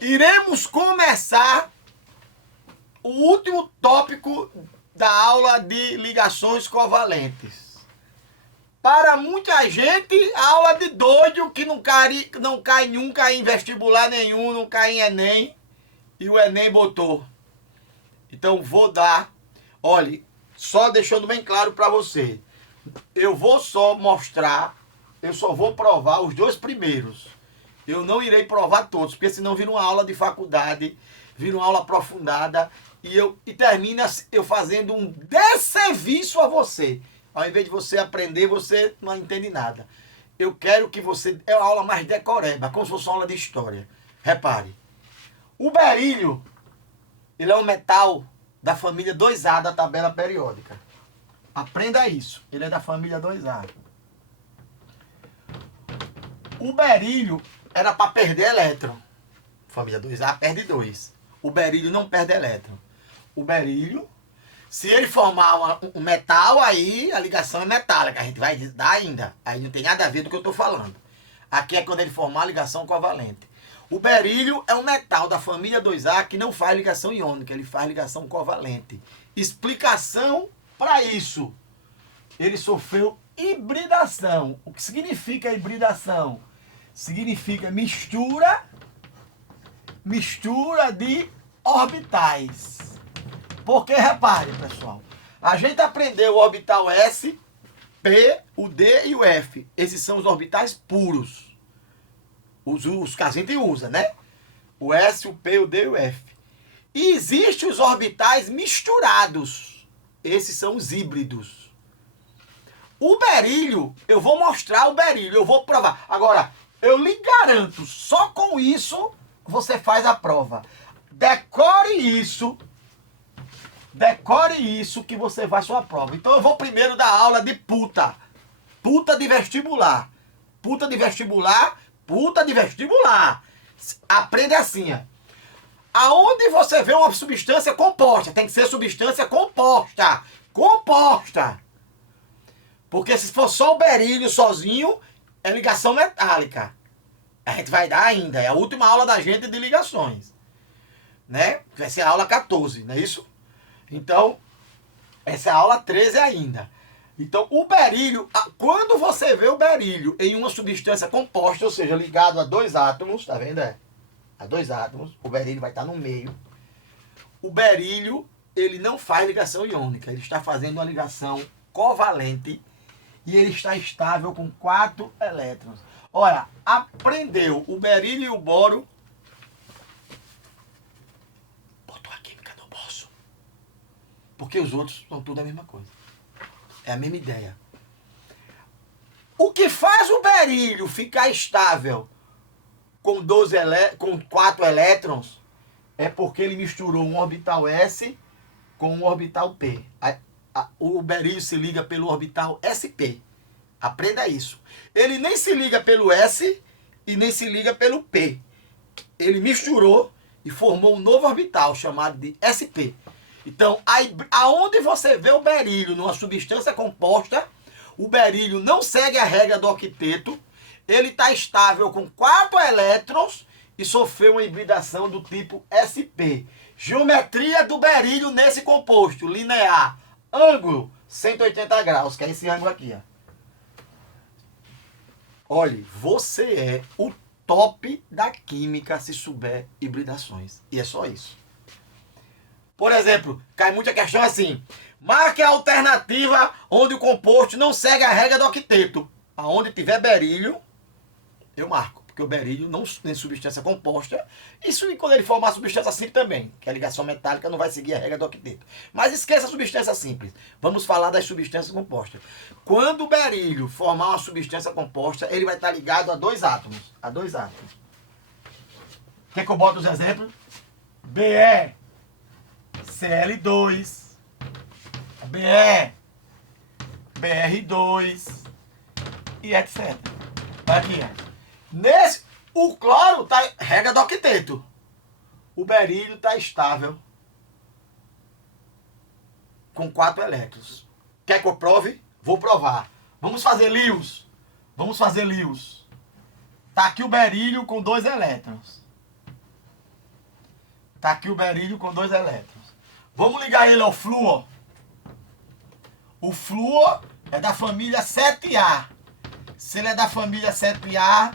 Iremos começar o último tópico da aula de ligações covalentes. Para muita gente, aula de doido que não cai nunca em vestibular nenhum, não cai em Enem, e o Enem botou. Então vou dar, olhe, só deixando bem claro para você, eu vou só mostrar, eu só vou provar os 2 primeiros. Eu não irei provar todos, porque senão vira uma aula de faculdade, vira uma aula aprofundada e termina eu fazendo um desserviço a você. Ao invés de você aprender, você não entende nada. Eu quero que você... É uma aula mais decoreba, como se fosse uma aula de história. Repare. O berílio, ele é um metal da família 2A da tabela periódica. Aprenda isso. Ele é da família 2A. O berílio era para perder elétron. Família 2A perde 2. O berílio não perde elétron. O berílio, se ele formar um metal, aí a ligação é metálica. A gente vai dar ainda. Aí não tem nada a ver do que eu estou falando. Aqui é quando ele formar a ligação covalente. O berílio é um metal da família 2A que não faz ligação iônica, ele faz ligação covalente. Explicação para isso. Ele sofreu hibridação. O que significa hibridação? Significa mistura de orbitais. Porque, repare, pessoal, a gente aprendeu o orbital S, P, o D e o F. Esses são os orbitais puros. Os que a gente usa, né? O S, o P, o D e o F. E existem os orbitais misturados. Esses são os híbridos. O berílio, eu vou mostrar o berílio, eu vou provar. Agora, eu lhe garanto, só com isso você faz a prova. Decore isso que você faz sua prova. Então eu vou primeiro dar aula de puta. Puta de vestibular. Puta de vestibular. Aprenda assim, ó. Aonde você vê uma substância composta, tem que ser substância composta. Composta. Porque se for só o berílio sozinho, é ligação metálica. A gente vai dar ainda. É a última aula da gente de ligações. Né? Vai ser a aula 14, não é isso? Então, essa é a aula 13 ainda. Então, o berílio, quando você vê o berílio em uma substância composta, ou seja, ligado a 2 átomos, tá vendo? A 2 átomos, o berílio vai estar no meio. O berílio, ele não faz ligação iônica, ele está fazendo uma ligação covalente e ele está estável com 4 elétrons. Olha, aprendeu o berílio e o boro. Botou a química no bolso. Porque os outros são tudo a mesma coisa. É a mesma ideia. O que faz o berílio ficar estável com 4 elétrons é porque ele misturou um orbital S com um orbital P. O berílio se liga pelo orbital SP. Aprenda isso. Ele nem se liga pelo S e nem se liga pelo P. Ele misturou e formou um novo orbital chamado de SP. Então, aonde você vê o berílio numa substância composta, o berílio não segue a regra do octeto, ele está estável com 4 elétrons e sofreu uma hibridação do tipo SP. Geometria do berílio nesse composto, linear, ângulo 180 graus, que é esse ângulo aqui. Ó. Olhe, você é o top da química se souber hibridações. E é só isso. Por exemplo, cai muita questão assim. Marque a alternativa onde o composto não segue a regra do octeto. Aonde tiver berílio, eu marco. Porque o berílio não tem substância composta. Isso quando ele formar substância simples também. Que a ligação metálica não vai seguir a regra do octeto. Mas esqueça a substância simples. Vamos falar das substâncias compostas. Quando o berílio formar uma substância composta, ele vai estar ligado a 2 átomos. A 2 átomos. Quer que eu bote os exemplos? Be Cl2, Be, Br2 e etc. Aqui, o cloro está regra do octeto. O berílio está estável com 4 elétrons. Quer que eu prove? Vou provar. Vamos fazer Lewis. Está aqui o berílio com 2 elétrons. Tá aqui o berílio com 2 elétrons. Vamos ligar ele ao flúor. O flúor é da família 7A. Se ele é da família 7A,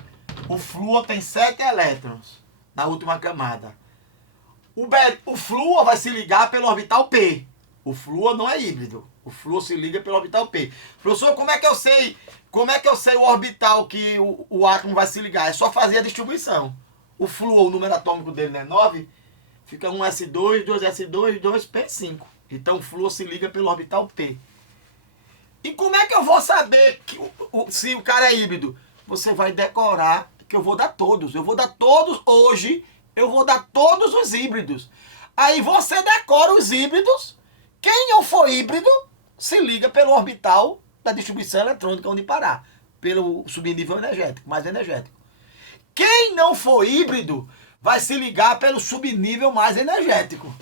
o flúor tem 7 elétrons na última camada. O flúor vai se ligar pelo orbital P. O flúor não é híbrido. O flúor se liga pelo orbital P. Professor, como é que eu sei o orbital que o átomo vai se ligar? É só fazer a distribuição. O flúor, o número atômico dele não é 9, fica 1s2, 2s2, 2p5. Então o flúor se liga pelo orbital P. E como é que eu vou saber se o cara é híbrido? Você vai decorar, que eu vou dar todos. Eu vou dar todos hoje, eu vou dar todos os híbridos. Aí você decora os híbridos. Quem não for híbrido, se liga pelo orbital da distribuição eletrônica onde parar. Pelo subnível energético, mais energético. Quem não for híbrido, vai se ligar pelo subnível mais energético.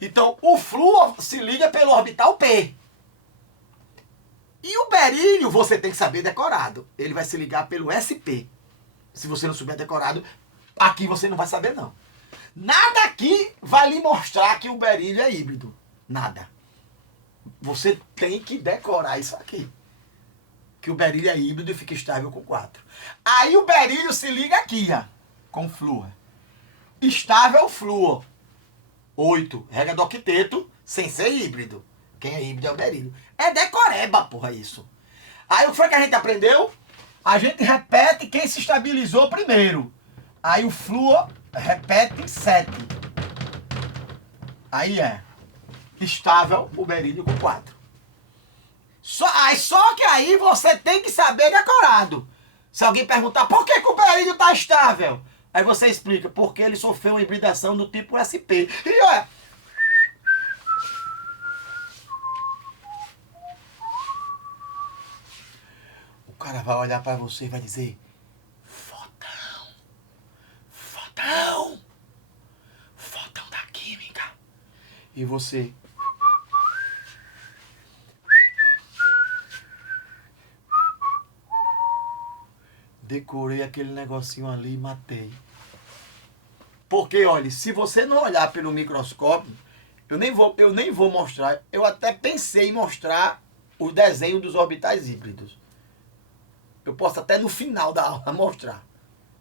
Então, o flúor se liga pelo orbital P. E o berílio, você tem que saber decorado. Ele vai se ligar pelo SP. Se você não souber decorado, aqui você não vai saber, não. Nada aqui vai lhe mostrar que o berílio é híbrido. Nada. Você tem que decorar isso aqui. Que o berílio é híbrido e fica estável com 4. Aí o berílio se liga aqui, ó, com flúor. Estável flúor. 8. Regra do octeto, sem ser híbrido. Quem é híbrido é o berílio. É decoreba, porra, isso. Aí o que foi que a gente aprendeu? A gente repete quem se estabilizou primeiro. Aí o flúor repete 7. Aí é estável o berílio com 4. Só que aí você tem que saber decorado. Se alguém perguntar por que o berílio está estável, aí você explica, porque ele sofreu uma hibridação do tipo SP. E olha, o cara vai olhar para você e vai dizer, fotão, fotão, fotão da química. E você... decorei aquele negocinho ali e matei. Porque, olha, se você não olhar pelo microscópio, eu nem vou mostrar. Eu até pensei em mostrar o desenho dos orbitais híbridos. Eu posso até no final da aula mostrar.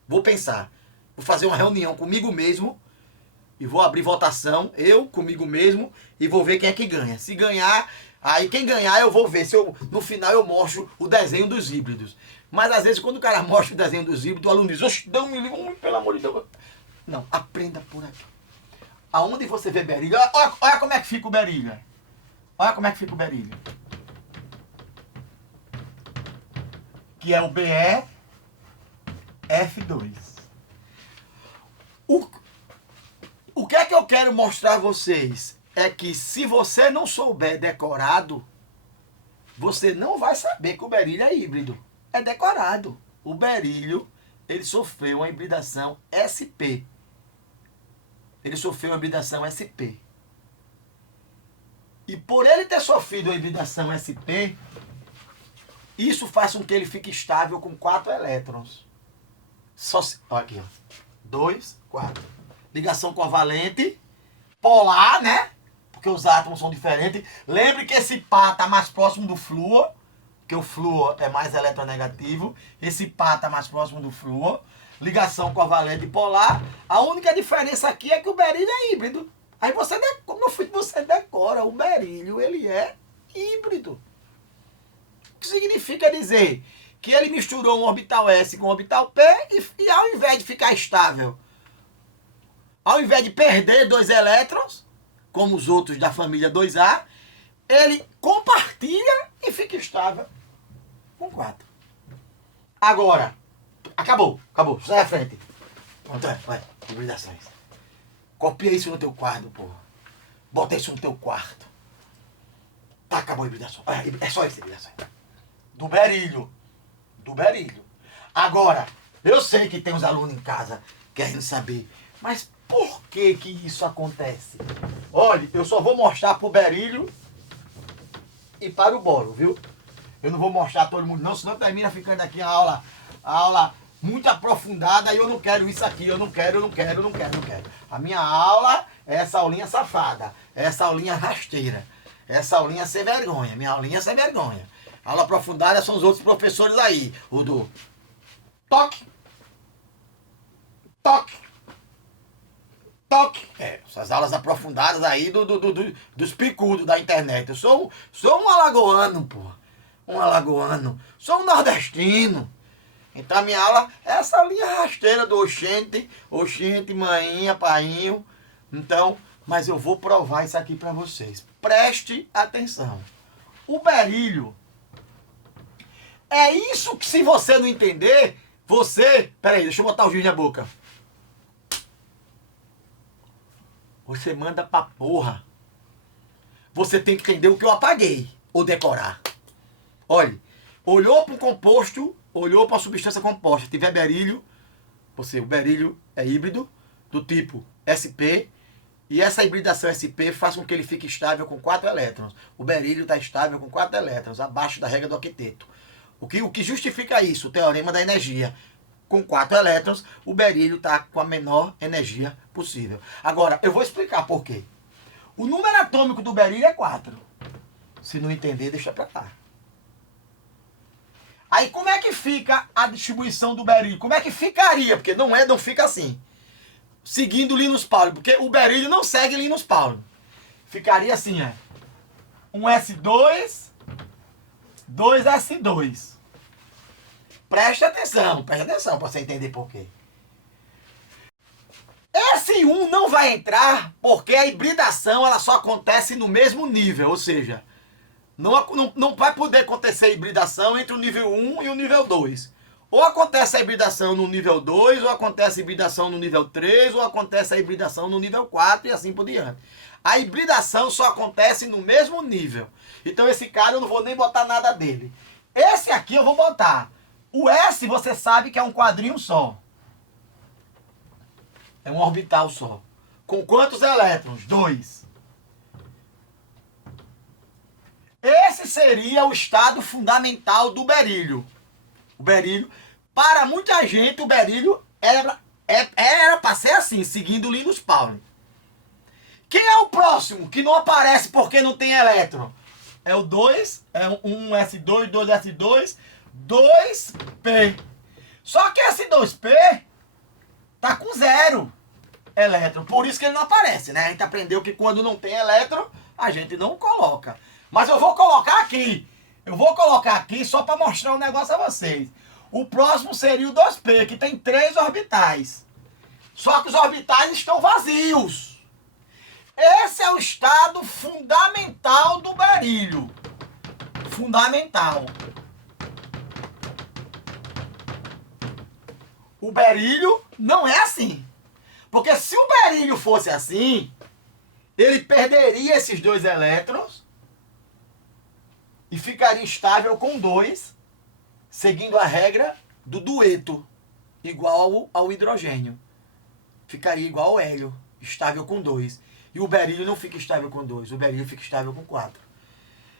Vou pensar. Vou fazer uma reunião comigo mesmo e vou abrir votação, eu comigo mesmo, e vou ver quem é que ganha. Se ganhar, aí quem ganhar eu vou ver. Se no final eu mostro o desenho dos híbridos. Mas às vezes quando o cara mostra o desenho dos híbridos, o aluno diz, oxe, não me livre, pelo amor de Deus. Não, aprenda por aqui. Aonde você vê berílio, olha como é que fica o berílio. Olha como é que fica o berílio. Que é o BeF2. O que é que eu quero mostrar a vocês? É que se você não souber decorado, você não vai saber que o berílio é híbrido. É decorado. O berílio, ele sofreu uma hibridação SP. Ele sofreu uma hibridação SP. E por ele ter sofrido uma hibridação SP, isso faz com que ele fique estável com 4 elétrons. Olha aqui, ó. 2, 4. Ligação covalente, polar, né? Porque os átomos são diferentes. Lembre que esse pá está mais próximo do flúor, que o flúor é mais eletronegativo. Esse pá está mais próximo do flúor. Ligação covalente polar. A única diferença aqui é que o berílio é híbrido. Aí você decora, o berílio, ele é híbrido. O que significa dizer que ele misturou um orbital S com um orbital P e ao invés de ficar estável, ao invés de perder 2 elétrons, como os outros da família 2A, ele compartilha e fica estável com 4. Agora, acabou, sai à frente. Pronto, vai, hibridações. Copia isso no teu quadro, porra. Bota isso no teu quarto. Tá, acabou a hibridação. É só isso, hibridação. Do berílio. Agora, eu sei que tem uns alunos em casa querendo saber, mas por que isso acontece? Olha, eu só vou mostrar pro berílio e para o boro, viu? Eu não vou mostrar todo mundo não, senão termina ficando aqui a aula muito aprofundada, aí eu não quero isso aqui, eu não quero. A minha aula é essa aulinha safada, essa aulinha rasteira, essa aulinha sem vergonha, minha aulinha sem vergonha. Aula aprofundada são os outros professores aí, o do toque, toque, toque. Essas aulas aprofundadas aí dos picudos da internet. Eu sou um alagoano, porra. Um alagoano. Sou um nordestino. Então a minha aula é essa linha rasteira do oxente, mainha, painho. Então, mas eu vou provar isso aqui pra vocês. Preste atenção. O berílio é isso que, se você não entender, você... Peraí, deixa eu botar o giz na boca. Você manda pra porra. Você tem que entender o que eu apaguei ou decorar. Olha, olhou para um composto, olhou para a substância composta, tiver berílio, o berílio é híbrido do tipo sp, e essa hibridação sp faz com que ele fique estável com 4 elétrons. O berílio está estável com 4 elétrons, abaixo da regra do octeto. O que justifica isso? O teorema da energia. Com 4 elétrons, o berílio está com a menor energia possível. Agora, eu vou explicar por quê. O número atômico do berílio é 4. Se não entender, deixa pra lá. Aí como é que fica a distribuição do berílio? Como é que ficaria? Porque não fica assim. Seguindo Linus Pauling, porque o berílio não segue Linus Pauling. Ficaria assim, um S2, 2S2. Preste atenção para você entender por quê. Esse 1 não vai entrar porque a hibridação ela só acontece no mesmo nível, ou seja, não vai poder acontecer hibridação entre o nível 1 e o nível 2. Ou acontece a hibridação no nível 2, ou acontece a hibridação no nível 3, ou acontece a hibridação no nível 4 e assim por diante. A hibridação só acontece no mesmo nível. Então esse cara eu não vou nem botar nada dele. Esse aqui eu vou botar. O S você sabe que é um quadrinho só. É um orbital só. Com quantos elétrons? 2. Esse seria o estado fundamental do berílio. O berílio, para muita gente, o berílio era para ser assim, seguindo Linus Pauling. Quem é o próximo que não aparece porque não tem elétron? É o 2, é um S2, 2S2, 2P. Só que esse 2P tá com 0 elétron. Por isso que ele não aparece, né? A gente aprendeu que quando não tem elétron, a gente não coloca. Mas eu vou colocar aqui. Eu vou colocar aqui só para mostrar um negócio a vocês. O próximo seria o 2P, que tem 3 orbitais. Só que os orbitais estão vazios. Esse é o estado fundamental do berílio. Fundamental. O berílio não é assim. Porque se o berílio fosse assim, ele perderia esses 2 elétrons e ficaria estável com 2, seguindo a regra do dueto, igual ao hidrogênio. Ficaria igual ao hélio, estável com 2. E o berílio não fica estável com 2, o berílio fica estável com 4.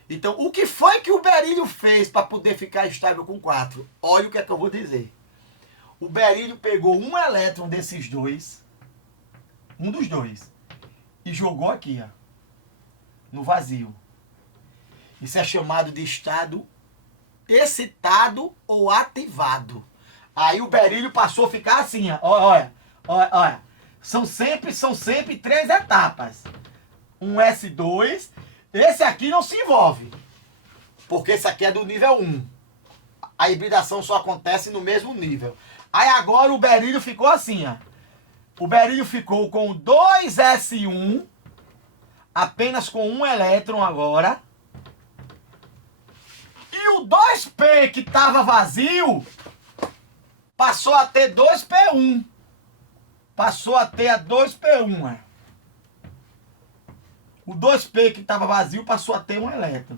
Então, o que foi que o berílio fez para poder ficar estável com 4? Olha o que é que eu vou dizer. O berílio pegou um elétron desses 2, um dos 2, e jogou aqui, ó, no vazio. Isso é chamado de estado excitado ou ativado. Aí o berílio passou a ficar assim, ó, olha. São sempre 3 etapas. Um S2, esse aqui não se envolve, porque esse aqui é do nível 1. A hibridação só acontece no mesmo nível. Aí agora o berílio ficou assim, ó. O berílio ficou com 2S1, apenas com um elétron agora. E o 2P que estava vazio passou a ter 2P1. Passou a ter a 2P1. O 2P que estava vazio passou a ter um elétron.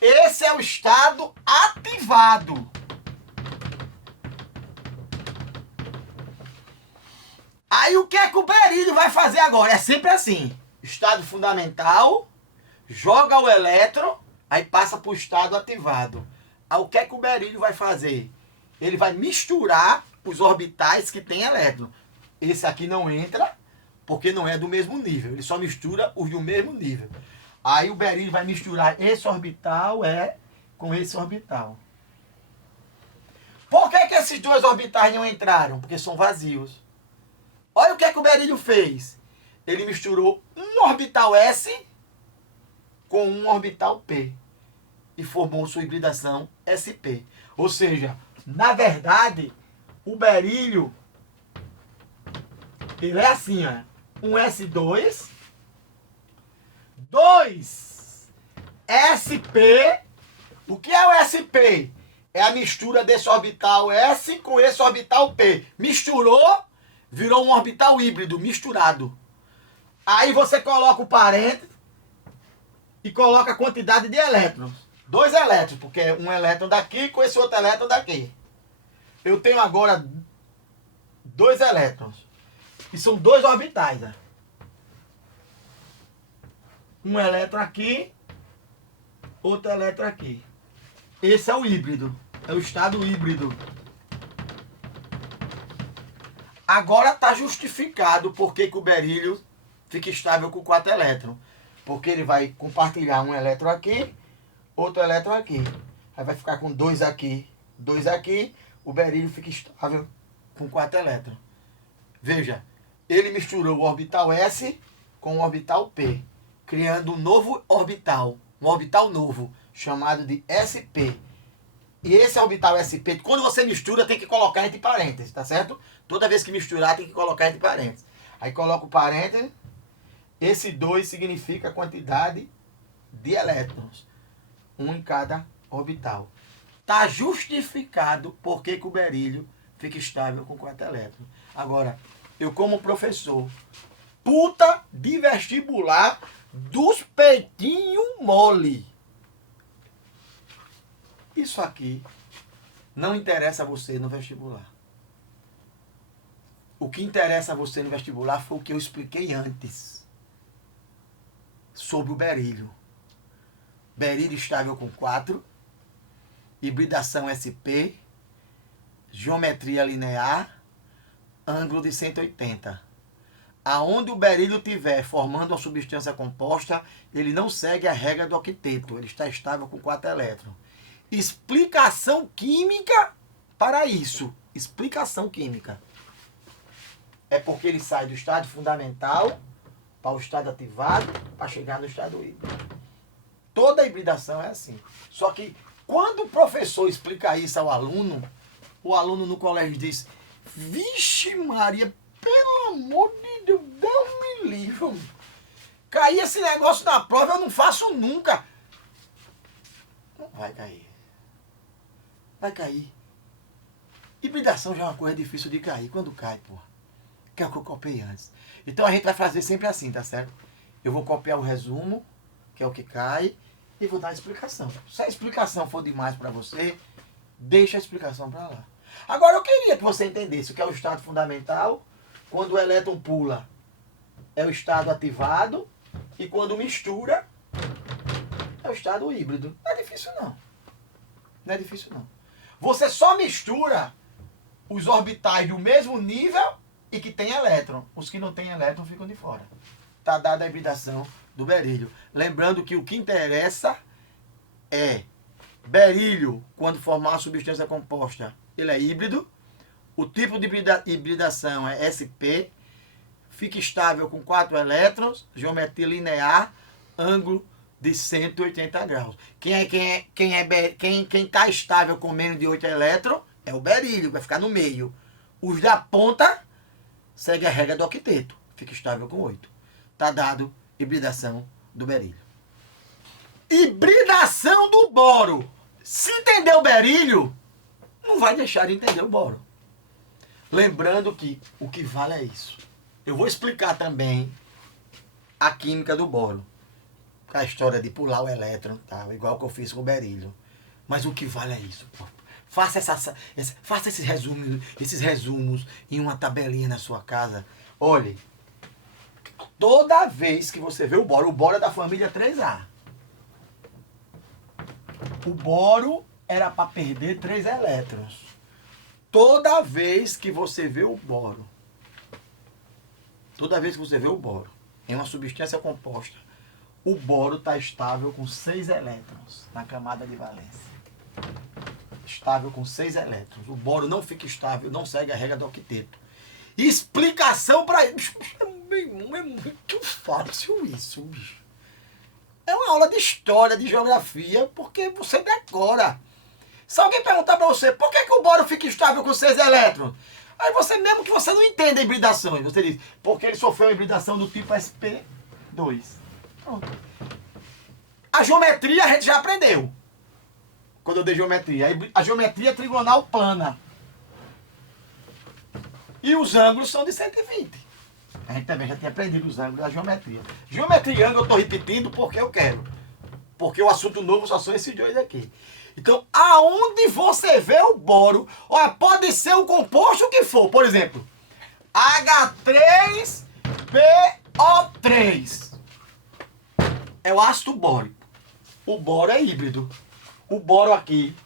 Esse é o estado ativado. Aí o que é que o berílio vai fazer agora? É sempre assim. Estado fundamental, joga o elétron, aí passa para o estado ativado. Aí o que é que o berílio vai fazer? ele vai misturar os orbitais que tem elétron. Esse aqui não entra, porque não é do mesmo nível. Ele só mistura os do mesmo nível. Aí o berílio vai misturar esse orbital com esse orbital. Por que esses dois orbitais não entraram? Porque são vazios. Olha o que o berílio fez. Ele misturou um orbital S com um orbital P. E formou sua hibridação sp. Ou seja, na verdade, o berílio, ele é assim, ó. Um S2, 2 SP. O que é o SP? É a mistura desse orbital S com esse orbital P. Misturou, virou um orbital híbrido, misturado. Aí você coloca o parênteses e coloca a quantidade de elétrons. 2 elétrons, porque é um elétron daqui com esse outro elétron daqui. Eu tenho agora 2 elétrons. E são 2 orbitais. Né? Um elétron aqui, outro elétron aqui. Esse é o híbrido. É o estado híbrido. Agora está justificado porque o berílio fica estável com 4 elétrons. Porque ele vai compartilhar um elétron aqui, outro elétron aqui. Aí vai ficar com 2 aqui, 2 aqui. O berílio fica estável com 4 elétrons. Veja, ele misturou o orbital S com o orbital P, criando um novo orbital, um orbital novo, chamado de SP. E esse orbital SP, quando você mistura, tem que colocar entre parênteses, tá certo? Toda vez que misturar, tem que colocar entre parênteses. Aí coloca o parênteses, esse 2 significa a quantidade de elétrons, um em cada orbital. Está justificado porque que o berílio fica estável com 4 elétrons. Agora, eu como professor, puta de vestibular dos peitinhos mole. Isso aqui não interessa a você no vestibular. O que interessa a você no vestibular foi o que eu expliquei antes sobre o berílio. Berílio estável com 4, hibridação SP, geometria linear, ângulo de 180. Aonde o berílio estiver formando uma substância composta, ele não segue a regra do octeto, ele está estável com 4 elétrons. Explicação química para isso. Explicação química. É porque ele sai do estado fundamental para o estado ativado para chegar no estado híbrido. Toda hibridação é assim. Só que quando o professor explica isso ao aluno, o aluno no colégio diz: vixe Maria, pelo amor de Deus, Deus me livre. Cair esse negócio na prova eu não faço nunca. Não vai cair. Vai cair. Hibridação já é uma coisa difícil de cair. Quando cai, porra. Que é o que eu copiei antes. Então a gente vai fazer sempre assim, tá certo? Eu vou copiar o resumo, que é o que cai, e vou dar a explicação. Se a explicação for demais para você, deixa a explicação para lá. Agora eu queria que você entendesse o que é o estado fundamental. Quando o elétron pula, é o estado ativado. E quando mistura, é o estado híbrido. Não é difícil não. Não é difícil não. Você só mistura os orbitais do mesmo nível e que tem elétron. Os que não tem elétron ficam de fora. Está dada a hibridação do berílio. Lembrando que o que interessa é berílio, quando formar uma substância composta, ele é híbrido. O tipo de hibridação é SP. Fica estável com 4 elétrons, geometria linear, ângulo de 180 graus. Quem está estável com menos de 8 elétrons é o berílio, vai ficar no meio. Os da ponta segue a regra do octeto, fica estável com 8. Está dado hibridação do berílio. Hibridação do boro. Se entender o berílio, não vai deixar de entender o boro. Lembrando que o que vale é isso. Eu vou explicar também a química do boro. A história de pular o elétron, tá? Igual que eu fiz com o berílio. Mas o que vale é isso. Pô. Faça esses resumos em uma tabelinha na sua casa. Olhe, toda vez que você vê o boro é da família 3A. O boro era para perder 3 elétrons. Toda vez que você vê o boro, em uma substância composta, o boro está estável com 6 elétrons na camada de valência. Estável com 6 elétrons. O boro não fica estável, não segue a regra do octeto. Explicação para isso. É muito fácil isso, bicho. É uma aula de história, de geografia, porque você decora. Se alguém perguntar para você, por que o boro fica estável com 6 elétrons? Aí você, mesmo que você não entenda a hibridação, você diz, porque ele sofreu uma hibridação do tipo sp2. Pronto. A geometria a gente já aprendeu. Quando eu dei geometria. A geometria trigonal plana. E os ângulos são de 120. A gente também já tinha aprendido os ângulos da geometria. Geometria e ângulo eu estou repetindo porque eu quero. Porque o assunto novo só são esses dois aqui. Então, aonde você vê o boro, olha, pode ser o composto que for. Por exemplo, H3PO3. É o ácido bórico. O boro é híbrido. O boro aqui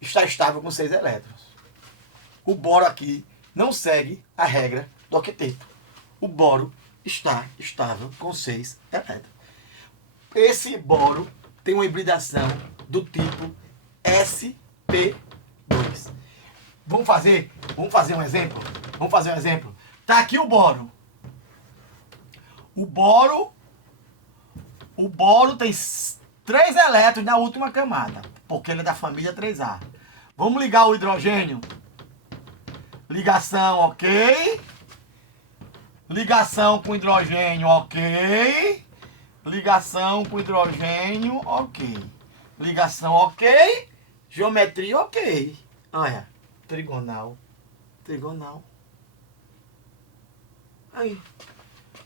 está estável com 6 elétrons. O boro aqui não segue a regra do octeto. O boro está estável com 6 elétrons. Esse boro tem uma hibridação do tipo sp2. Vamos fazer um exemplo? Tá aqui o boro. O boro tem 3 elétrons na última camada, porque ele é da família 3A. Vamos ligar o hidrogênio. Ligação, ok. Ligação com hidrogênio, ok. Ligação com hidrogênio, ok. Ligação, ok. Geometria, ok. Olha, trigonal. Aí.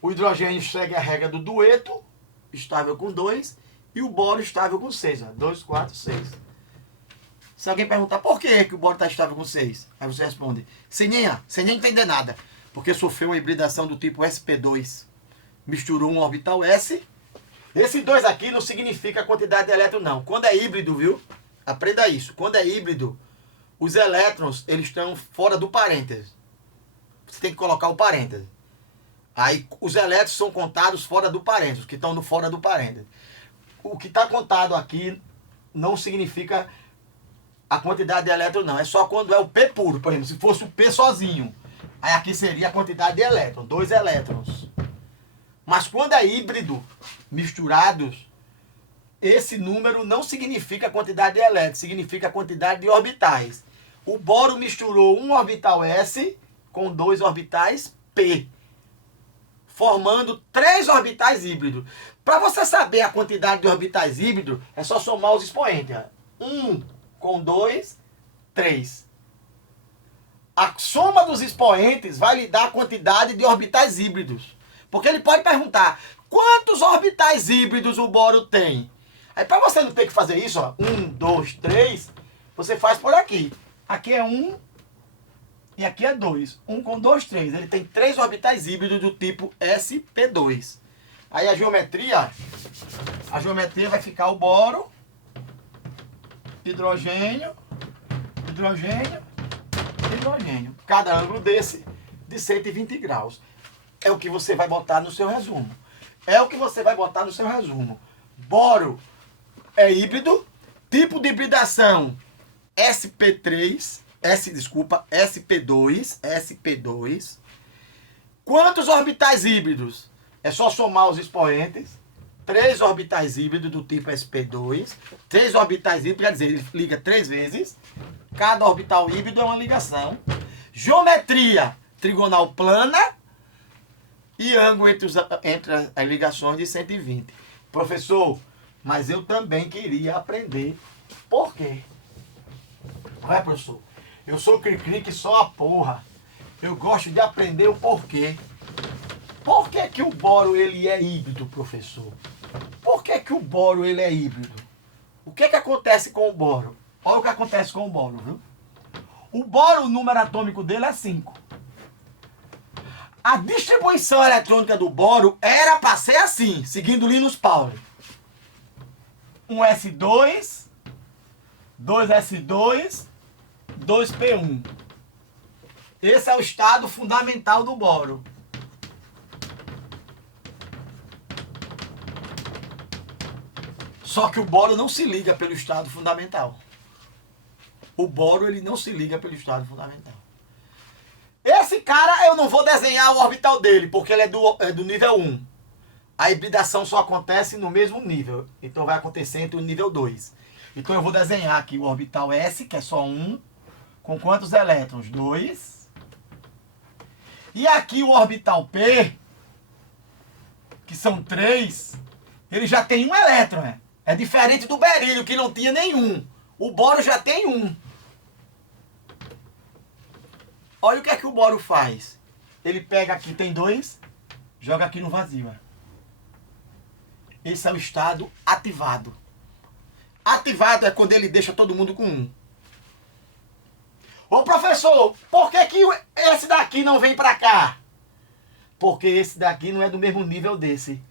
O hidrogênio segue a regra do dueto, estável com 2, e o boro estável com 6. 2, 4, 6. Se alguém perguntar por que o boro está estável com 6, aí você responde, sem nem entender nada, porque sofreu uma hibridação do tipo sp2. Misturou um orbital S. Esse 2 aqui não significa a quantidade de elétrons, não. Quando é híbrido, viu? Aprenda isso. Quando é híbrido, os elétrons, eles estão fora do parêntese. Você tem que colocar o parêntese. Aí, os elétrons são contados fora do parêntese, os que estão fora do parêntese. O que está contado aqui não significa a quantidade de elétrons, não. É só quando é o P puro. Por exemplo, se fosse o P sozinho, aí aqui seria a quantidade de elétrons, 2 elétrons. Mas quando é híbrido, misturados, esse número não significa a quantidade de elétrons, significa a quantidade de orbitais. O boro misturou um orbital S com 2 orbitais P, formando 3 orbitais híbridos. Para você saber a quantidade de orbitais híbridos, é só somar os expoentes. 1 com 2, 3. A soma dos expoentes vai lhe dar a quantidade de orbitais híbridos. Porque ele pode perguntar, quantos orbitais híbridos o boro tem? Aí para você não ter que fazer isso, ó, 1, 2, 3, você faz por aqui. Aqui é 1 e aqui é 2. 1 com 2, 3. Ele tem 3 orbitais híbridos do tipo sp2. Aí a geometria vai ficar o boro, hidrogênio, hidrogênio, hidrogênio. Cada ângulo desse de 120 graus. É o que você vai botar no seu resumo. Boro é híbrido, tipo de hibridação sp2. Quantos orbitais híbridos? É só somar os expoentes. 3 orbitais híbridos do tipo sp2. 3 orbitais híbridos, quer dizer, ele liga 3 vezes. Cada orbital híbrido é uma ligação. Geometria trigonal plana. E ângulo entre as ligações de 120. Professor, mas eu também queria aprender por quê. Não é, professor? Eu sou cri-cri que só a porra. Eu gosto de aprender o porquê. Por que o boro ele é híbrido, professor? Por que o boro ele é híbrido? O que acontece com o boro? Olha o que acontece com o boro, viu? O boro, o número atômico dele é 5. A distribuição eletrônica do boro era para ser assim, seguindo Linus Pauling. 1s2, 2s2, 2p1. Esse é o estado fundamental do boro. Só que o boro não se liga pelo estado fundamental. O boro ele não se liga pelo estado fundamental. Esse cara eu não vou desenhar o orbital dele, porque ele é do nível 1. A hibridação só acontece no mesmo nível. Então vai acontecer entre o nível 2. Então eu vou desenhar aqui o orbital S, que é só 1. Com quantos elétrons? 2. E aqui o orbital P, que são 3, ele já tem um elétron, né? É diferente do berílio, que não tinha nenhum. O boro já tem um. Olha o que é que o boro faz. Ele pega aqui, tem 2, joga aqui no vazio. Esse é o estado ativado. Ativado é quando ele deixa todo mundo com 1. Ô professor, por que esse daqui não vem pra cá? Porque esse daqui não é do mesmo nível desse.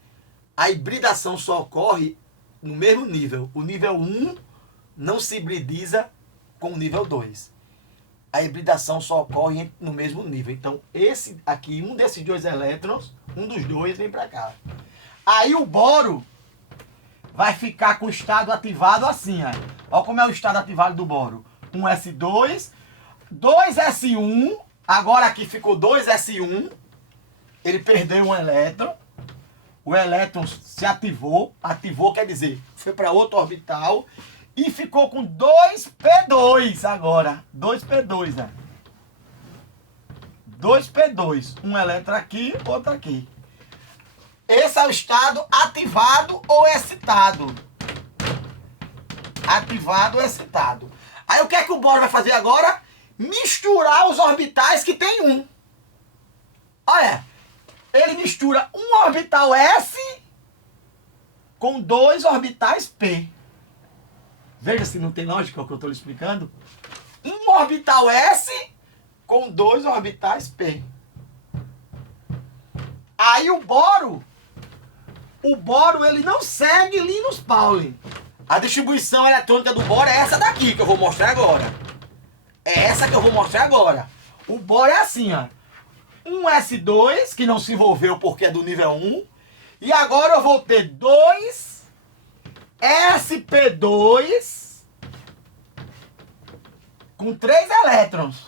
A hibridação só ocorre no mesmo nível. O nível 1 não se hibridiza com o nível 2. A hibridação só ocorre no mesmo nível. Então, esse aqui, um desses 2 elétrons, um dos 2 vem para cá. Aí o boro vai ficar com o estado ativado assim, ó. Olha como é o estado ativado do boro. 1s2, 2s1, agora aqui ficou 2s1, ele perdeu um elétron, o elétron se ativou quer dizer, foi para outro orbital, e ficou com 2p2 agora, 2p2, né? 2p2, um elétron aqui, outro aqui. Esse é o estado ativado ou excitado. Ativado ou excitado. Aí o que é que o boro vai fazer agora? Misturar os orbitais que tem 1. Olha, ele mistura um orbital S com 2 orbitais P. Veja se não tem lógica o que eu estou lhe explicando. Um orbital S com 2 orbitais P. Aí o boro ele não segue Linus Pauling. A distribuição eletrônica do boro é essa daqui que eu vou mostrar agora. É essa que eu vou mostrar agora. O boro é assim, ó. Um S2, que não se envolveu porque é do nível 1. E agora eu vou ter 2 SP2 com 3 elétrons.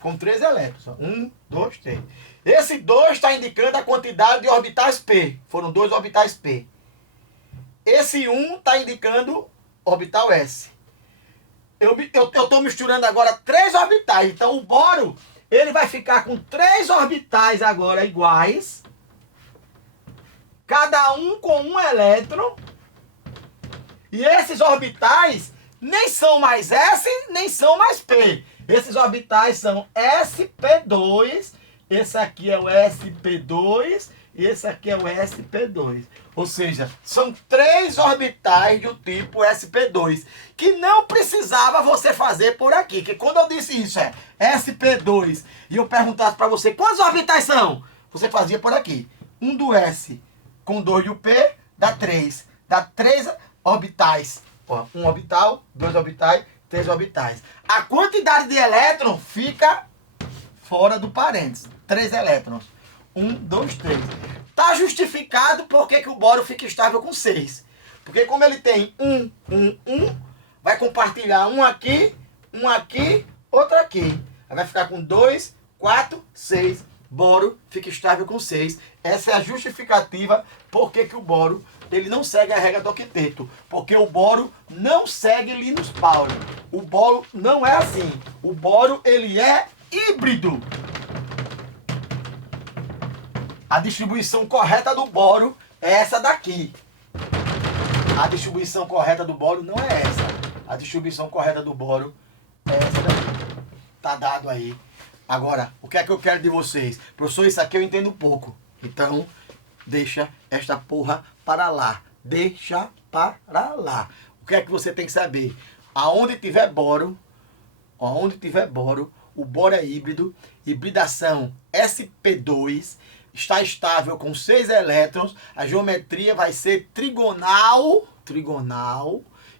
Com 3 elétrons. 1, 2, 3. Esse 2 está indicando a quantidade de orbitais P. Foram 2 orbitais P. Esse 1 está indicando orbital S. Eu estou misturando agora 3 orbitais. Então o boro ele vai ficar com 3 orbitais agora iguais. Cada um com um elétron. E esses orbitais nem são mais S, nem são mais P. Esses orbitais são SP2. Esse aqui é o SP2 e esse aqui é o SP2. Ou seja, são 3 orbitais do tipo SP2, que não precisava você fazer por aqui. Que quando eu disse isso é SP2 e eu perguntasse para você quantos orbitais são, você fazia por aqui. 1 do S com 2 do P dá 3. Dá 3 orbitais. Ó, 1 orbital, 2 orbitais, 3 orbitais. A quantidade de elétron fica fora do parênteses. 3 elétrons. 1, 2, 3. Está justificado porque que o boro fica estável com 6. Porque como ele tem 1, 1, 1, vai compartilhar um aqui, outro aqui. Aí vai ficar com 2, 4, 6. Boro fica estável com 6. Essa é a justificativa porque que o boro ele não segue a regra do octeto. Porque o boro não segue Linus Pauling. O boro não é assim. O boro ele é híbrido. A distribuição correta do boro é essa daqui. A distribuição correta do boro não é essa. A distribuição correta do boro é essa daqui. Tá dado aí. Agora, o que é que eu quero de vocês? Professor, isso aqui eu entendo pouco. Então, deixa esta porra para lá. Deixa para lá. O que é que você tem que saber? Aonde tiver boro, o boro é híbrido. Hibridação SP2. Está estável com 6 elétrons, a geometria vai ser trigonal,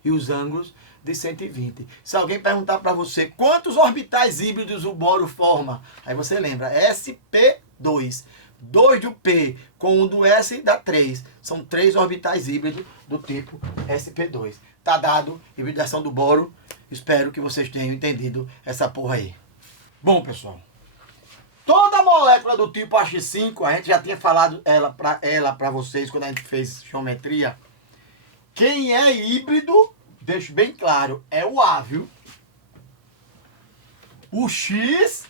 e os ângulos de 120. Se alguém perguntar para você quantos orbitais híbridos o boro forma, aí você lembra, sp2. 2 do P com 1 do S dá 3. São 3 orbitais híbridos do tipo sp2. Tá dado, hibridação do boro. Espero que vocês tenham entendido essa porra aí. Bom, pessoal, toda molécula do tipo H5, a gente já tinha falado ela para vocês quando a gente fez geometria. Quem é híbrido, deixo bem claro, é o A, viu? O X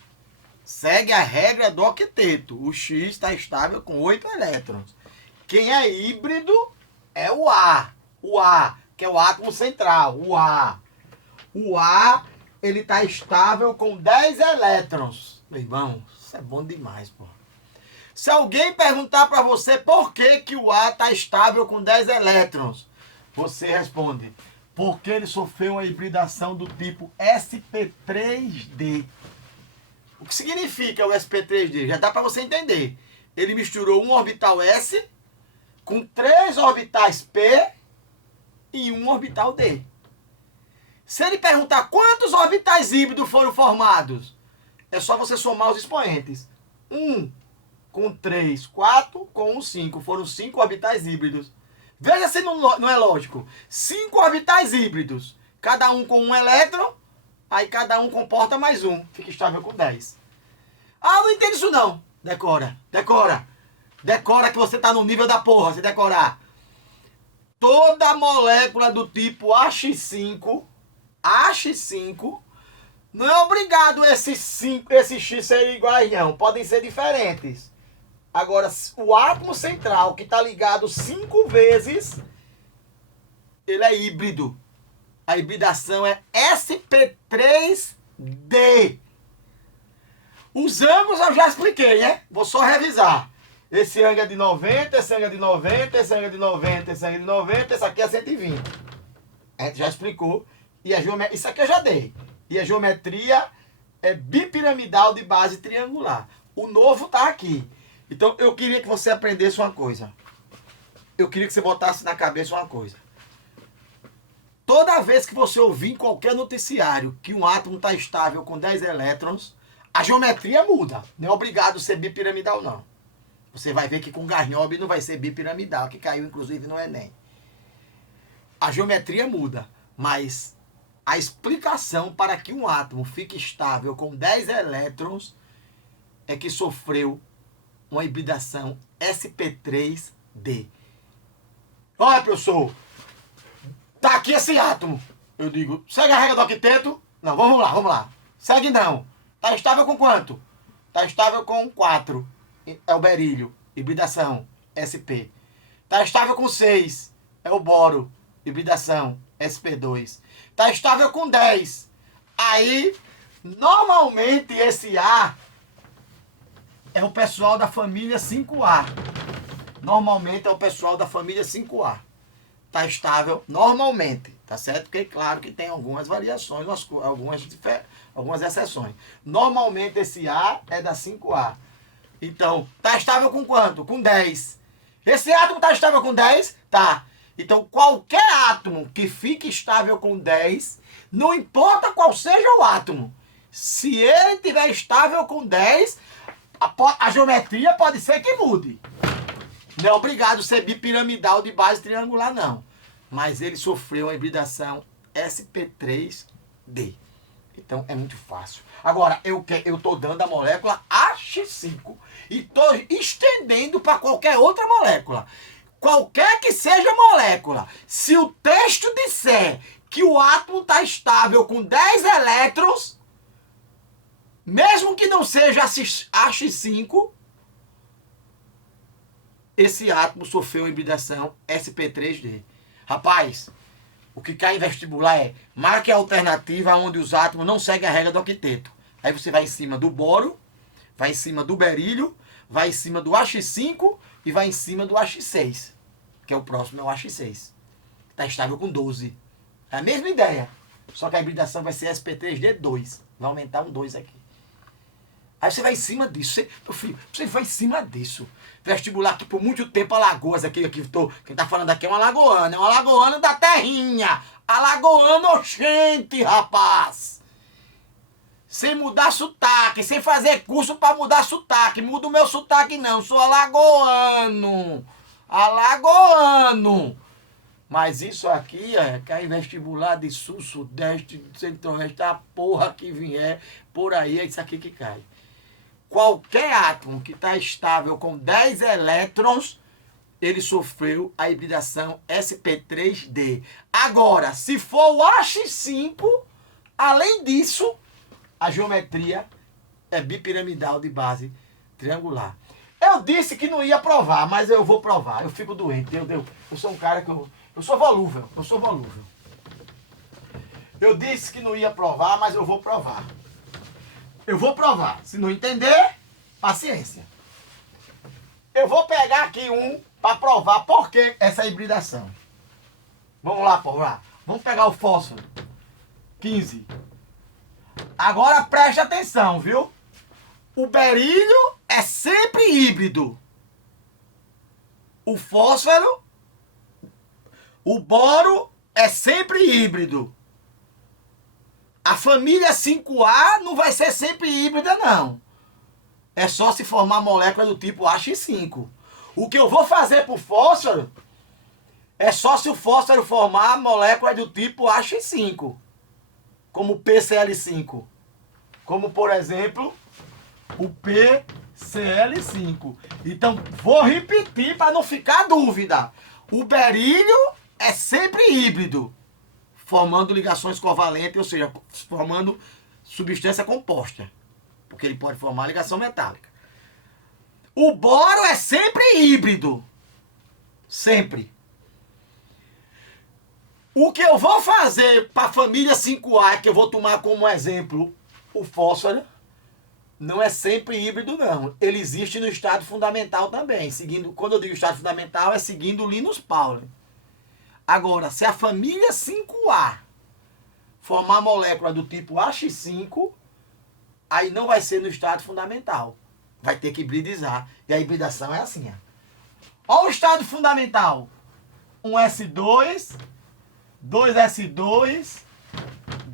segue a regra do octeto. O X está estável com 8 elétrons. Quem é híbrido é o A. O A, que é o átomo central. O A. O A, ele está estável com 10 elétrons. Meu irmão, isso é bom demais, pô. Se alguém perguntar para você por que o A está estável com 10 elétrons, você responde, porque ele sofreu uma hibridação do tipo sp3d. O que significa o sp3d? Já dá para você entender. Ele misturou um orbital S com 3 orbitais P e um orbital D. Se ele perguntar quantos orbitais híbridos foram formados, é só você somar os expoentes. 1 com 3, 4 com 1, 5. Foram 5 orbitais híbridos. Veja se não é lógico. 5 orbitais híbridos, cada um com um elétron, aí cada um comporta mais um. Fica estável com 10. Ah, não entendo isso não. Decora, decora. Decora que você tá no nível da porra, se decorar. Toda molécula do tipo H5, não é obrigado esses X serem iguais não. Podem ser diferentes. Agora, o átomo central que está ligado 5 vezes, ele é híbrido. A hibridação é sp3d. Os ângulos eu já expliquei, né? Vou só revisar. Esse ângulo é de 90, esse ângulo é de 90, esse ângulo é de 90, esse ângulo é de 90, esse aqui é 120. A gente já explicou. E a geometria, isso aqui eu já dei. E a geometria é bipiramidal de base triangular. O novo está aqui. Então, eu queria que você aprendesse uma coisa. Eu queria que você botasse na cabeça uma coisa. Toda vez que você ouvir em qualquer noticiário que um átomo está estável com 10 elétrons, a geometria muda. Não é obrigado a ser bipiramidal, não. Você vai ver que com Garniob não vai ser bipiramidal, que caiu inclusive no Enem. A geometria muda, mas a explicação para que um átomo fique estável com 10 elétrons é que sofreu uma hibridação sp3d. Olha, professor, tá aqui esse átomo. Eu digo, segue a regra do octeto? Não, vamos lá. Segue não. Tá estável com quanto? Tá estável com 4. É o berílio, hibridação, sp. Tá estável com 6. É o boro, hibridação, sp2. Tá estável com 10. Aí, normalmente esse A é o pessoal da família 5A. Normalmente é o pessoal da família 5A. Está estável normalmente, tá certo? Porque claro que tem algumas variações, algumas exceções. Normalmente esse A é da 5A. Então, está estável com quanto? Com 10. Esse átomo está estável com 10? Tá. Então, qualquer átomo que fique estável com 10, não importa qual seja o átomo, se ele estiver estável com 10, a geometria pode ser que mude. Não é obrigado a ser bipiramidal de base triangular, não. Mas ele sofreu uma hibridação sp3d. Então é muito fácil. Agora, eu estou dando a molécula H5 e estou estendendo para qualquer outra molécula. Qualquer que seja a molécula, se o texto disser que o átomo está estável com 10 elétrons, mesmo que não seja H5, esse átomo sofreu uma hibridação sp3d. Rapaz, o que cai em vestibular é marque a alternativa onde os átomos não seguem a regra do octeto. Aí você vai em cima do boro, vai em cima do berílio, vai em cima do H5 e vai em cima do H6, que é o próximo, é o H6. Está estável com 12. É a mesma ideia, só que a hibridação vai ser sp3d2. Vai aumentar um 2 aqui. Aí você vai em cima disso. Meu filho, você vai em cima disso. Vestibular que por muito tempo Alagoas, quem tá falando aqui é uma alagoana da terrinha. Alagoano oxente, rapaz. Sem mudar sotaque, sem fazer curso pra mudar sotaque. Muda o meu sotaque não, sou alagoano. Alagoano. Mas isso aqui, cai vestibular de sul, sudeste, centro-oeste, a porra que vier, por aí é isso aqui que cai. Qualquer átomo que está estável com 10 elétrons, ele sofreu a hibridação sp3d. Agora, se for o AX5, além disso, a geometria é bipiramidal de base triangular. Eu disse que não ia provar, mas eu vou provar. Eu fico doente. Eu sou um cara que eu sou volúvel. Eu disse que não ia provar, mas eu vou provar. Eu vou provar. Se não entender, paciência. Eu vou pegar aqui um para provar por que essa hibridação. Vamos lá, provar. Vamos pegar o fósforo. 15. Agora preste atenção, viu? O berílio é sempre híbrido. O fósforo, o boro é sempre híbrido. A família 5A não vai ser sempre híbrida, não. É só se formar molécula do tipo AX5. O que eu vou fazer pro fósforo é só se o fósforo formar molécula do tipo AX5. Como PCl5. Como, por exemplo, o PCl5. Então, vou repetir para não ficar dúvida. O berílio é sempre híbrido, formando ligações covalentes, ou seja, formando substância composta, porque ele pode formar ligação metálica. O boro é sempre híbrido, sempre. O que eu vou fazer para a família 5A, que eu vou tomar como exemplo o fósforo, não é sempre híbrido, não. Ele existe no estado fundamental também. Quando eu digo estado fundamental, é seguindo Linus Pauling. Agora, se a família 5A formar molécula do tipo AX5, aí não vai ser no estado fundamental. Vai ter que hibridizar. E a hibridação é assim. Olha o estado fundamental. 1S2, 2S2,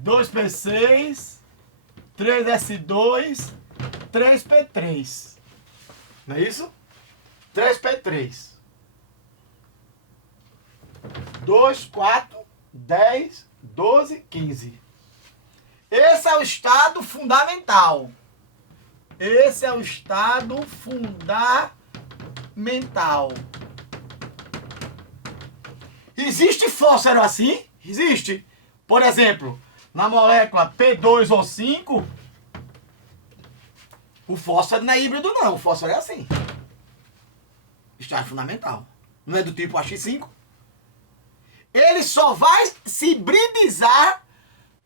2P6, 3S2, 3P3. Não é isso? 3P3. 2, 4, 10, 12, 15. Esse é o estado fundamental. Esse é o estado fundamental. Existe fósforo assim? Existe. Por exemplo, na molécula P2O5, o fósforo não é híbrido não. O fósforo é assim. Estado fundamental. Não é do tipo AX5. Ele só vai se hibridizar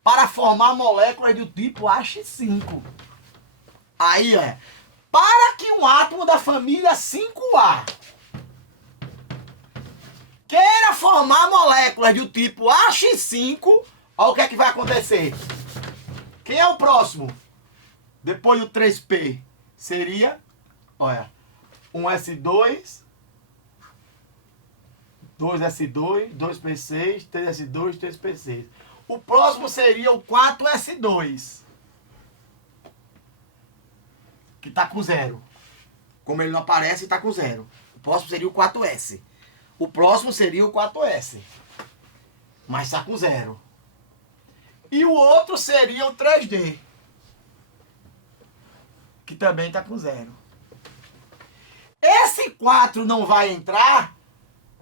para formar moléculas do tipo AX5. Aí para que um átomo da família 5A queira formar moléculas do tipo AX5, olha o que é que vai acontecer. Quem é o próximo? Depois do 3P seria, olha, 1S2, 2S2, 2P6, 3S2, 3P6. O próximo seria o 4S2, que está com 0. Como ele não aparece, está com 0. O próximo seria o 4S. O próximo seria o 4S, mas está com 0. E o outro seria o 3D, que também está com 0. Esse 4 não vai entrar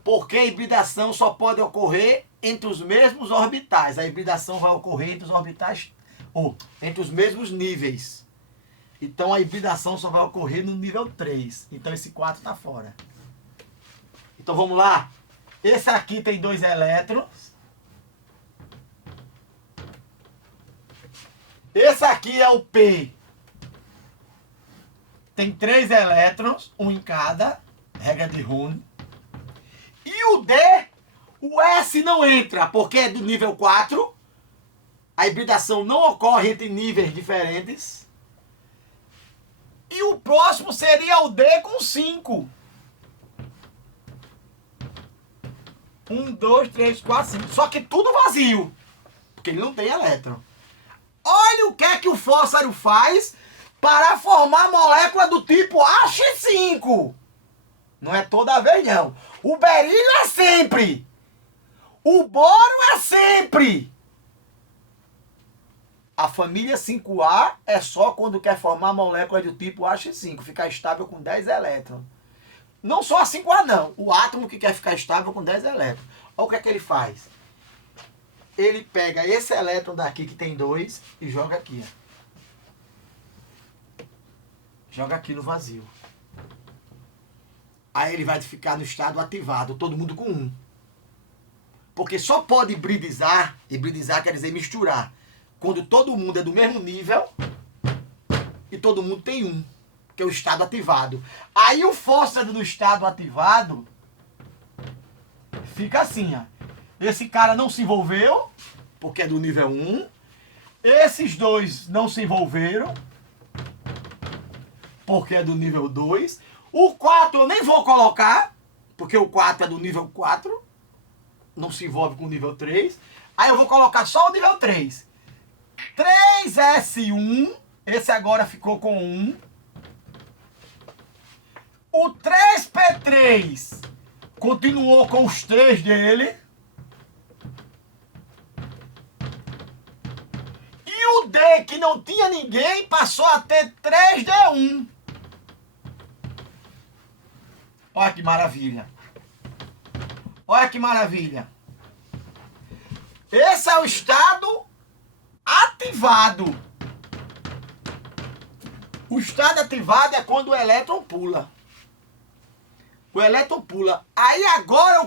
porque a hibridação só pode ocorrer entre os mesmos orbitais. A hibridação vai ocorrer entre os orbitais, ou entre os mesmos níveis. Então a hibridação só vai ocorrer no nível 3. Então esse 4 está fora. Então vamos lá. Esse aqui tem 2 elétrons. Esse aqui é o P. Tem 3 elétrons, um em cada. Regra de Hund. E o D, o S não entra, porque é do nível 4. A hibridação não ocorre entre níveis diferentes. E o próximo seria o D com 5. 1, 2, 3, 4, 5. Só que tudo vazio. Porque ele não tem elétron. Olha o que é que o fósforo faz para formar molécula do tipo H5. Não é toda vez, não. O berílio é sempre. O boro é sempre. A família 5A é só quando quer formar molécula do tipo H5, ficar estável com 10 elétrons. Não só a 5A não, o átomo que quer ficar estável com 10 elétrons. Olha o que é que ele faz. Ele pega esse elétron daqui que tem 2 e joga aqui. Joga aqui no vazio. Aí ele vai ficar no estado ativado, todo mundo com 1. Porque só pode hibridizar, hibridizar quer dizer misturar, quando todo mundo é do mesmo nível e todo mundo tem 1, que é o estado ativado. Aí o fósforo do estado ativado fica assim, ó. Esse cara não se envolveu, porque é do nível 1. Esses dois não se envolveram, porque é do nível 2. O 4 eu nem vou colocar, porque o 4 é do nível 4. Não se envolve com o nível 3. Aí eu vou colocar só o nível 3. 3S1. Esse agora ficou com 1. O 3P3 continuou com os 3 dele. E o D, que não tinha ninguém, passou a ter 3D1. Olha que maravilha. Olha que maravilha. Esse é o estado ativado. O estado ativado é quando o elétron pula. O elétron pula. Aí agora olha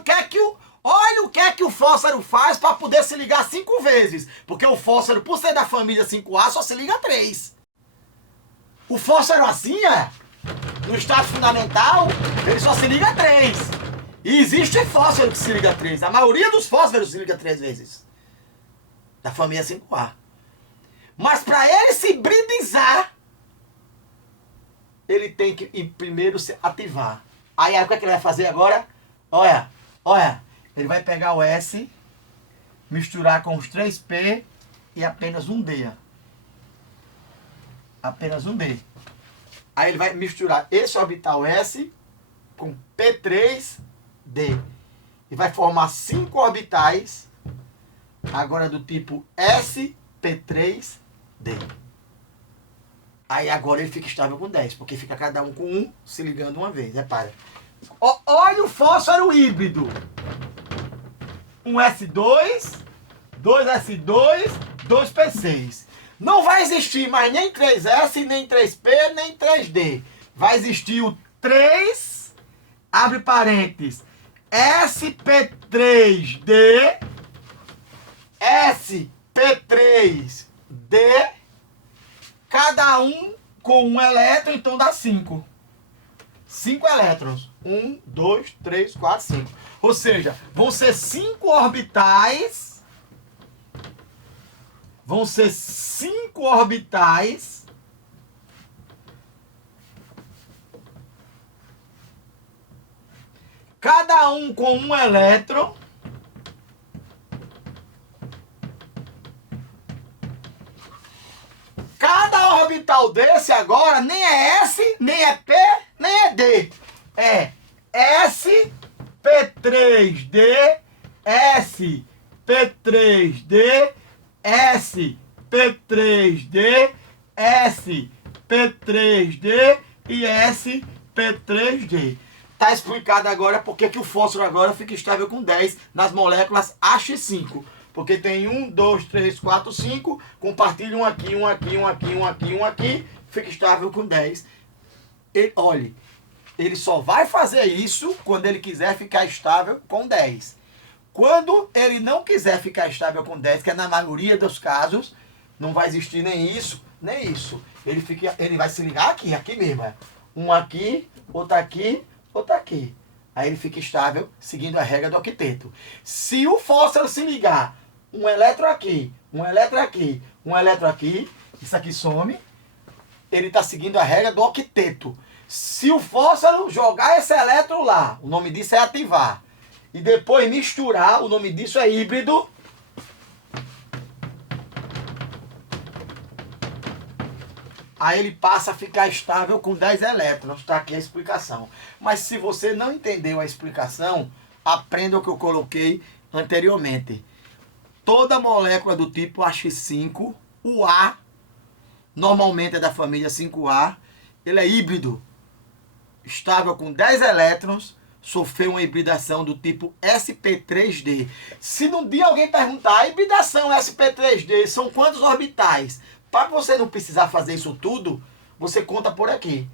o que é que o fósforo faz para poder se ligar 5 vezes. Porque o fósforo, por ser da família 5A, só se liga 3. O fósforo assim no estado fundamental, ele só se liga 3. E existe fósforo que se liga 3. A maioria dos fósforos se liga 3 vezes. Da família 5A. Mas para ele se hibridizar, ele tem que primeiro se ativar. Aí o que é que ele vai fazer agora? Olha. Ele vai pegar o S, misturar com os 3P e apenas um D. Apenas um D. Aí ele vai misturar esse orbital S com P3D. E vai formar 5 orbitais, agora do tipo SP3D. Aí agora ele fica estável com 10, porque fica cada um com 1 se ligando uma vez. Repara. Olha o fósforo híbrido. Um S2, 2S2, 2P6. Não vai existir mais nem 3S, nem 3P, nem 3D. Vai existir o 3, abre parênteses, SP3D, SP3D, cada um com um elétron, então dá 5. 5 elétrons. 1, 2, 3, 4, 5. Ou seja, vão ser 5 orbitais. Vão ser 5 orbitais. Cada um com um elétron. Cada orbital desse agora nem é S, nem é P, nem é D. É SP3D, SP3D, SP3D, SP3D e SP3D. Tá explicado agora porque que o fósforo agora fica estável com 10 nas moléculas H5. Porque tem 1, 2, 3, 4, 5, compartilha um aqui, um aqui, um aqui, um aqui, um aqui, fica estável com 10. Olhe, ele só vai fazer isso quando ele quiser ficar estável com 10. Quando ele não quiser ficar estável com 10, que é na maioria dos casos, não vai existir nem isso, nem isso. Ele vai se ligar aqui mesmo. Um aqui, outro aqui, outro aqui. Aí ele fica estável, seguindo a regra do octeto. Se o fósforo se ligar, um elétron aqui, um elétron aqui, um elétron aqui, isso aqui some, ele está seguindo a regra do octeto. Se o fósforo jogar esse elétron lá, o nome disso é ativar, e depois misturar, o nome disso é híbrido. Aí ele passa a ficar estável com 10 elétrons. Está aqui a explicação. Mas se você não entendeu a explicação, aprenda o que eu coloquei anteriormente. Toda molécula do tipo AX5, o A, normalmente é da família 5A, ele é híbrido, estável com 10 elétrons, sofreu uma hibridação do tipo sp3d. Se no dia alguém perguntar, a hibridação sp3d são quantos orbitais? Para você não precisar fazer isso tudo, você conta por aqui.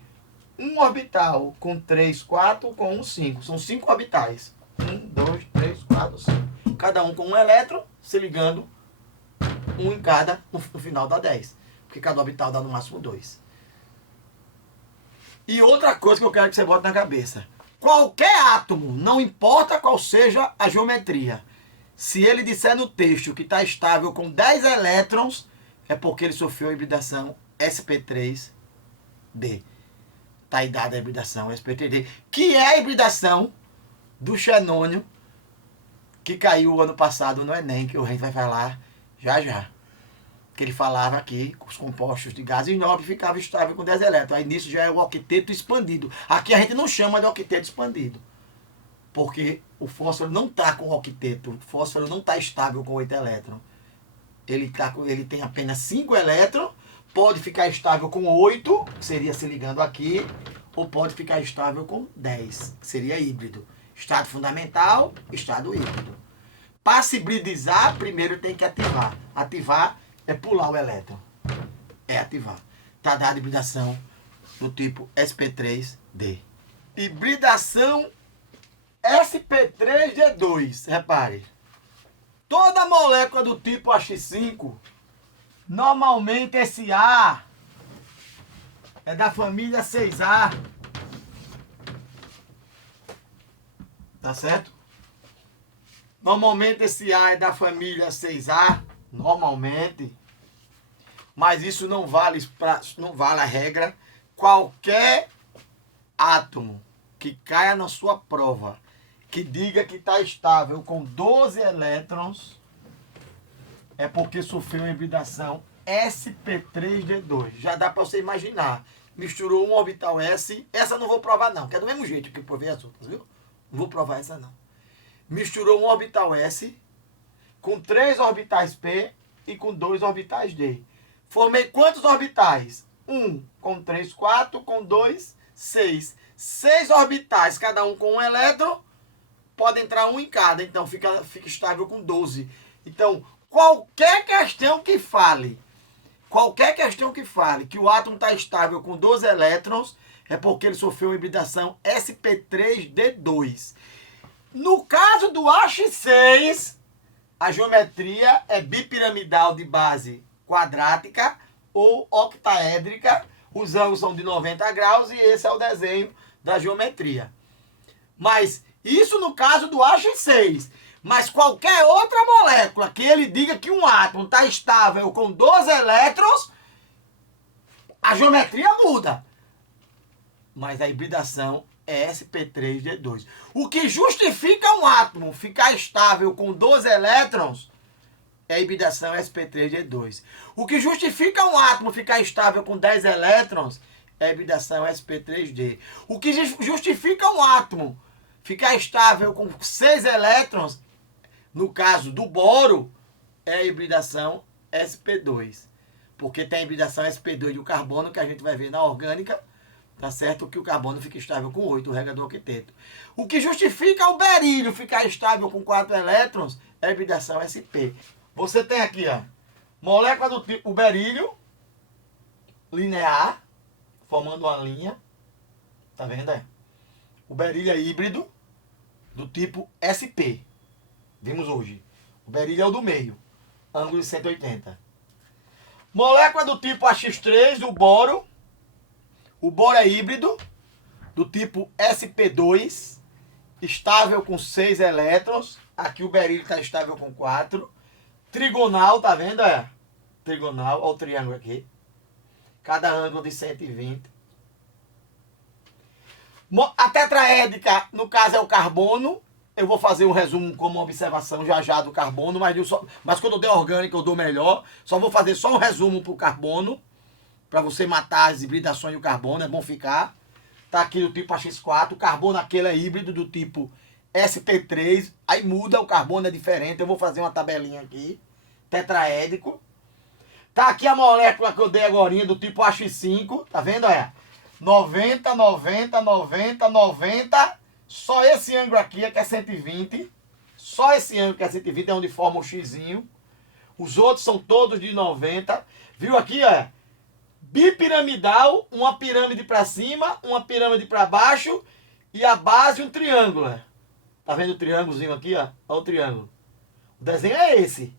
Um orbital com 3, 4, com 1, 5. São 5 orbitais. 1, 2, 3, 4, 5. Cada um com um elétron, se ligando, um em cada, no final dá 10. Porque cada orbital dá no máximo 2. E outra coisa que eu quero que você bote na cabeça. Qualquer átomo, não importa qual seja a geometria, se ele disser no texto que está estável com 10 elétrons, é porque ele sofreu a hibridação sp3d. Está aí dada a hibridação sp3d, que é a hibridação do xenônio que caiu ano passado no Enem, que o gente vai falar já já. Que ele falava que os compostos de gases nobres ficavam estáveis com 10 elétrons. Aí nisso já é o octeto expandido. Aqui a gente não chama de octeto expandido, porque o fósforo não está com octeto. O fósforo não está estável com 8 elétrons. Ele tem apenas 5 elétrons, pode ficar estável com 8, que seria se ligando aqui, ou pode ficar estável com 10, que seria híbrido. Estado fundamental, estado híbrido. Para se hibridizar, primeiro tem que ativar. Ativar é pular o elétron. É ativar. Está dada a hibridação do tipo sp3d. Hibridação sp3d2, repare. Toda molécula do tipo AX5, normalmente esse A é da família 6A. Tá certo? Normalmente esse A é da família 6A, normalmente. Mas isso não vale a regra. Qualquer átomo que caia na sua prova, que diga que está estável com 12 elétrons, é porque sofreu uma hibridação sp3d2. Já dá para você imaginar. Misturou um orbital S. Essa eu não vou provar não, que é do mesmo jeito que eu provei as outras, viu? Não vou provar essa não. Misturou um orbital S com 3 orbitais P e com 2 orbitais D. Formei quantos orbitais? 1 com 3, 4, com 2, 6. 6 orbitais, cada um com um elétron. Pode entrar um em cada, então fica estável com 12. Então, qualquer questão que fale que o átomo está estável com 12 elétrons, é porque ele sofreu uma hibridação sp3d2. No caso do AX6, a geometria é bipiramidal de base quadrática ou octaédrica. Os ângulos são de 90 graus e esse é o desenho da geometria. Mas isso no caso do AX6. Mas qualquer outra molécula que ele diga que um átomo está estável com 12 elétrons, a geometria muda. Mas a hibridação é sp3d2. O que justifica um átomo ficar estável com 12 elétrons é a hibridação sp3d2. O que justifica um átomo ficar estável com 10 elétrons é a hibridação sp3d. O que justifica um átomo ficar estável com 6 elétrons, no caso do boro, é a hibridação sp2. Porque tem a hibridação sp2 do carbono, que a gente vai ver na orgânica, tá certo? Que o carbono fica estável com 8, regra do octeto. O que justifica o berílio ficar estável com 4 elétrons é a hibridação sp. Você tem aqui, ó, molécula do tipo berílio linear, formando uma linha, tá vendo aí? O berílio é híbrido do tipo sp. Vimos hoje. O berílio é o do meio, ângulo de 180. Molécula do tipo AX3 do boro. O boro é híbrido do tipo sp2, estável com 6 elétrons. Aqui o berílio está estável com 4. Trigonal, tá vendo? É? Trigonal, olha o triângulo aqui. cada ângulo de 120. A tetraédrica, no caso, é o carbono. Eu vou fazer um resumo como observação já já do carbono, mas quando eu der orgânico eu dou melhor. Só vou fazer só um resumo para o carbono, para você matar as hibridações do carbono, é bom ficar. Tá aqui do tipo AX4, o carbono aquele é híbrido do tipo ST3, aí muda, o carbono é diferente, eu vou fazer uma tabelinha aqui, tetraédrico. Tá aqui a molécula que eu dei agora do tipo AX5, tá vendo, olha? 90, 90, 90, 90, só esse ângulo aqui é que é 120, só esse ângulo que é 120 é onde forma o xizinho, os outros são todos de 90, viu aqui, ó, bipiramidal, uma pirâmide para cima, uma pirâmide para baixo e a base um triângulo, tá vendo o triângulozinho aqui, ó, olha o triângulo, o desenho é esse,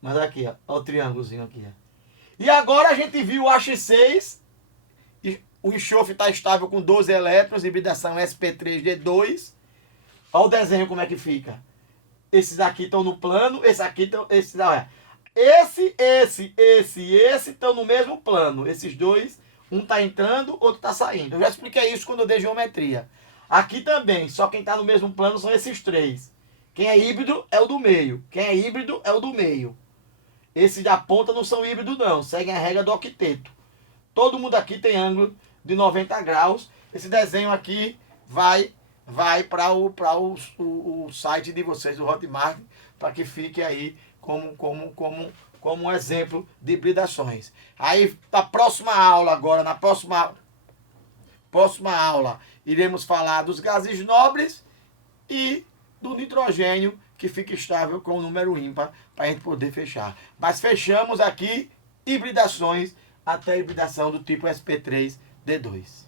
mas aqui, ó, olha o triângulozinho aqui, ó. E agora a gente viu o AX6, o enxofre está estável com 12 elétrons, hibridação sp3d2. Olha o desenho como é que fica. Esses aqui estão no plano, esse aqui estão. Esse estão no mesmo plano. Esses dois, um está entrando, outro está saindo. Eu já expliquei isso quando eu dei geometria. Aqui também, só quem está no mesmo plano são esses três. Quem é híbrido é o do meio. Quem é híbrido é o do meio. Esses da ponta não são híbridos não, seguem a regra do octeto. Todo mundo aqui tem ângulo de 90 graus. Esse desenho aqui vai para o site de vocês, o Hotmart, para que fique aí como um exemplo de hibridações. Aí, na próxima aula agora, na próxima aula, iremos falar dos gases nobres e do nitrogênio, que fica estável com o número ímpar, para a gente poder fechar. Mas fechamos aqui hibridações até a hibridação do tipo sp3d2.